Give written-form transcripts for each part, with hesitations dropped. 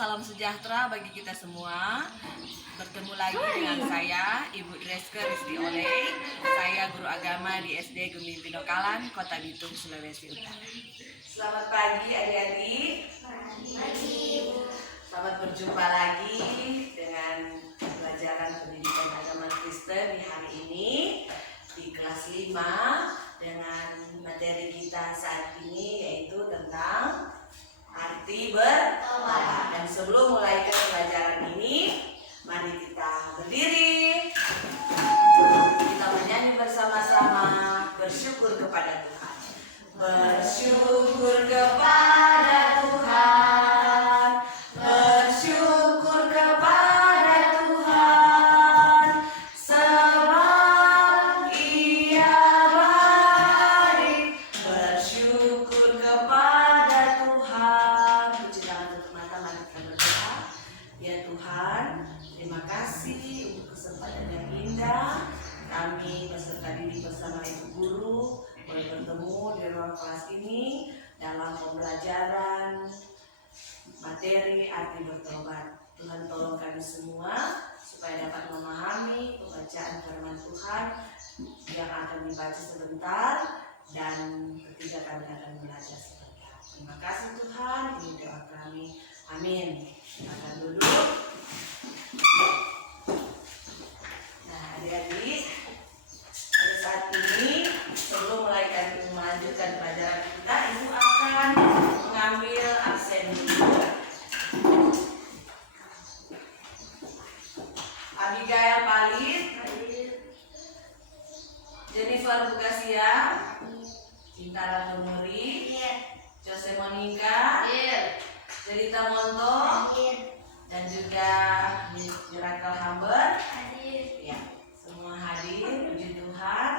salam sejahtera bagi kita semua. Bertemu lagi dengan saya, Ibu Dreska Risti Oleh. Saya guru agama di SD Gemim Pinokalan, Kota Bitung, Sulawesi Utara. Selamat pagi adik-adik. Selamat berjumpa lagi dengan pelajaran pendidikan agama Kristen di hari ini di kelas 5 dengan materi kita saat ini yaitu tentang arti bertobat. Dan sebelum mulai ke pelajaran ini, mari kita berdiri. Kita menyanyi bersama-sama bersyukur kepada Tuhan. Bersyukur kepada Tuhan. Bersyukur kepada Tuhan. Sebab Ia baik. Bersyukur kepada Tuhan. Puji tangan tutup mata, mari kita berdoa. Ya Tuhan, terima kasih untuk kesempatan yang indah. Kami beserta didik bersama Ibu Guru boleh bertemu di ruang kelas ini dalam pembelajaran materi arti bertobat. Tuhan tolong kami semua supaya dapat memahami pembacaan firman Tuhan yang akan dibaca sebentar dan ketika kami akan belajar sebentar. Terima kasih Tuhan, ini doa kami. Amin. Silakan duduk. Nah, adik-adik, pada saat ini sebelum melanjutkan pelajaran kita, Ibu akan mengambil absen dulu. Abigail Palit, Jennifer Bukasia, Cinta Lamuri, Jose Monica, Cerita Monto, dan juga Miracle Hamber. Ya, semua hadir, puji Tuhan.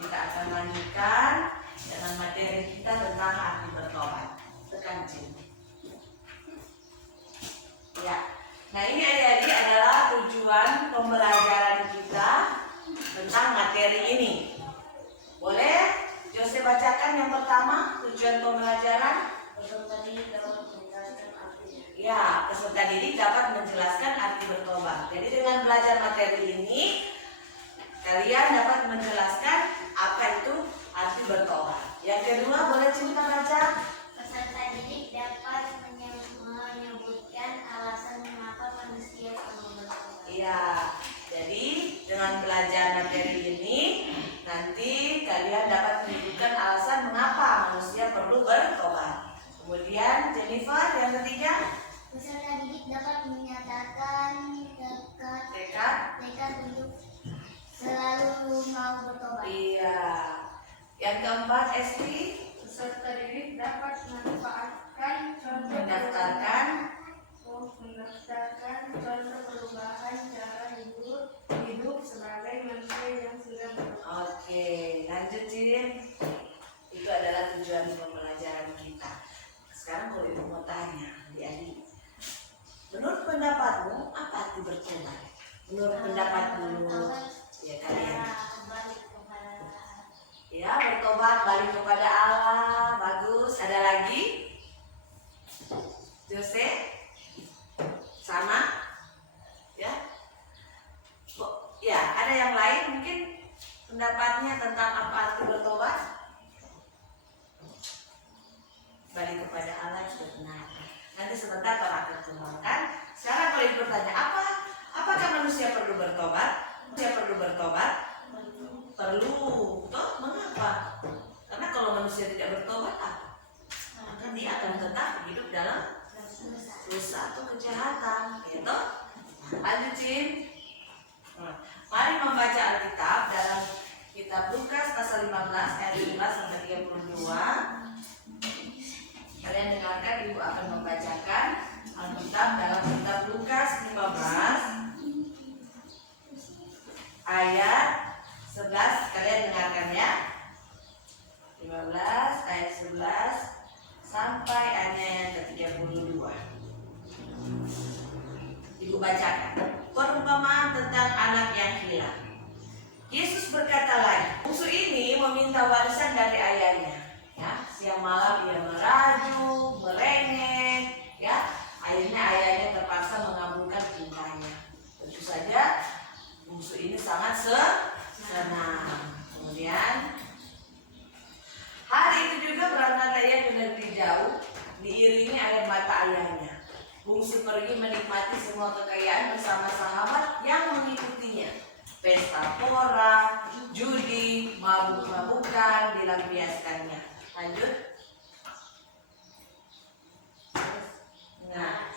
Kita akan lanjutkan dengan materi kita tentang arti bertobat. Tekan sini. Ya, nah ini adik-adik adalah tujuan pembelajaran kita tentang materi ini. Boleh Jose bacakan yang pertama tujuan pembelajaran? Ya, peserta didik dapat menjelaskan arti bertobat. Jadi dengan belajar materi ini, kalian dapat menjelaskan apa itu arti bertobat. Yang kedua, boleh Cinta baca? Peserta didik dapat menyebutkan alasan mengapa manusia perlu bertobat. Iya, jadi dengan belajar materi ini, nanti kalian dapat menyebutkan alasan mengapa manusia perlu bertobat. Kemudian Jennifer, yang ketiga? Peserta didik dapat menyatakan tekad untuk selalu mau bertobat. Iya. Yang keempat, Esti? Peserta didik dapat Mendaftarkan contoh perubahan cara hidup sebagai manusia yang sudah bertobat. Oke, lanjut Cin. Itu adalah tujuan pembelajaran kita. Sekarang kalau Ibu mau tanya, adik-adik, menurut pendapatmu apa arti bertobat? Menurut pendapatmu, ya kalian? Ya, bertobat, balik kepada Allah. Bagus. Ada lagi? Jose? Sama? Ya? Ya, ada yang lain mungkin pendapatnya tentang apa arti bertobat? Balik kepada Allah sudah benar. Nanti sebentar kalau akan kembangkan. Sekarang kalau Ibu bertanya, apakah manusia perlu bertobat? Manusia perlu bertobat? Perlu. Toh, mengapa? Karena kalau manusia tidak bertobat, maka dia akan tetap hidup dalam dosa atau kejahatan. Gitu. Lanjutin. Mari membaca Alkitab dalam kitab Lukas pasal 15 ayat 15 sampai 32. Kalian dengarkan, Ibu akan membacakan Alkitab dalam kitab Lukas 15 ayat 11. Kalian dengarkan ya. 15 ayat 11 sampai ayat yang ke-32. Ibu bacakan. Perumpamaan tentang anak yang hilang. Yesus berkata lagi, musuh ini meminta warisan dari ayahnya. Ya, siang malam ia merajuk, merengek, ya. Akhirnya ayahnya Bungsu pergi menikmati semua kekayaan bersama sahabat yang mengikutinya. Pesta pora, judi, mabuk-mabukan dilampiaskannya. Lanjut. Nah,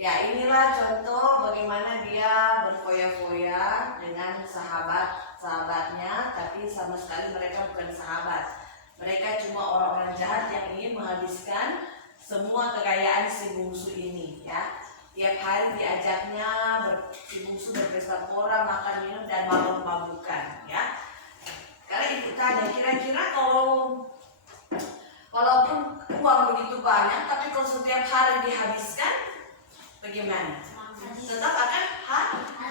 ya inilah contoh bagaimana dia berfoya-foya dengan sahabatnya, tapi sama sekali mereka bukan sahabat. Mereka cuma orang-orang jahat yang ingin menghabiskan semua kekayaan si bungsu ini, ya. Tiap hari diajaknya si bungsu berpesta pora, makan minum dan mabuk-mabukan, ya. Karena ibu tanya, kira-kira walaupun uang begitu banyak, tapi kalau setiap hari dihabiskan, bagaimana? Tetap akan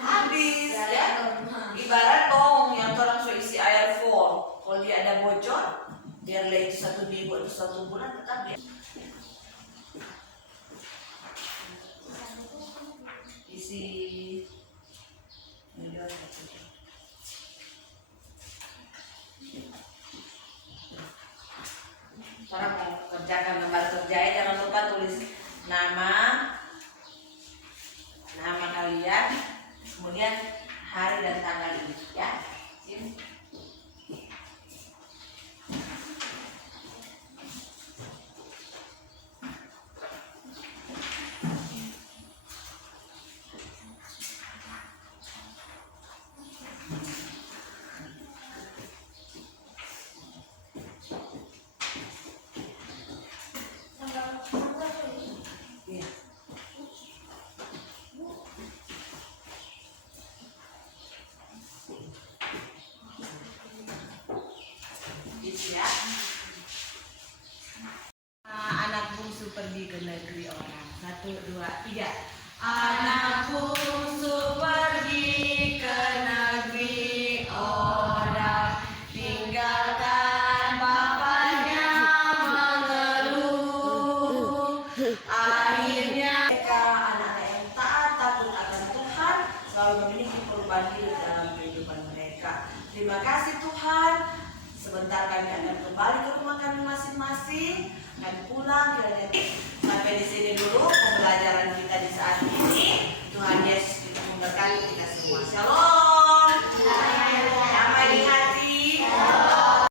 habis, ya. Ibarat dong yang orang so isi air full, kalau dia ada bocor, biar lagi 1 minggu atau 1 bulan tetap dia isi. Sekarang mau kerjakan lembar kerjanya, jangan lupa tulis nama kalian, kemudian hari dan tanggal ini, ya. Ya. Anak bungsu pergi ke negeri orang. 1, 2, 3. Anak bungsu pergi ke negeri orang, tinggalkan bapaknya mengeluh. Akhirnya mereka anak yang taat, takut akan Tuhan, selalu memiliki perubahan hidup dalam kehidupan mereka. Terima kasih Tuhan. Sebentar kami akan kembali ke rumah kami masing-masing dan pulang kiranya. Sampai di sini dulu pembelajaran kita di saat ini. Tuhan Yesus memberkati kita semua. Shalom.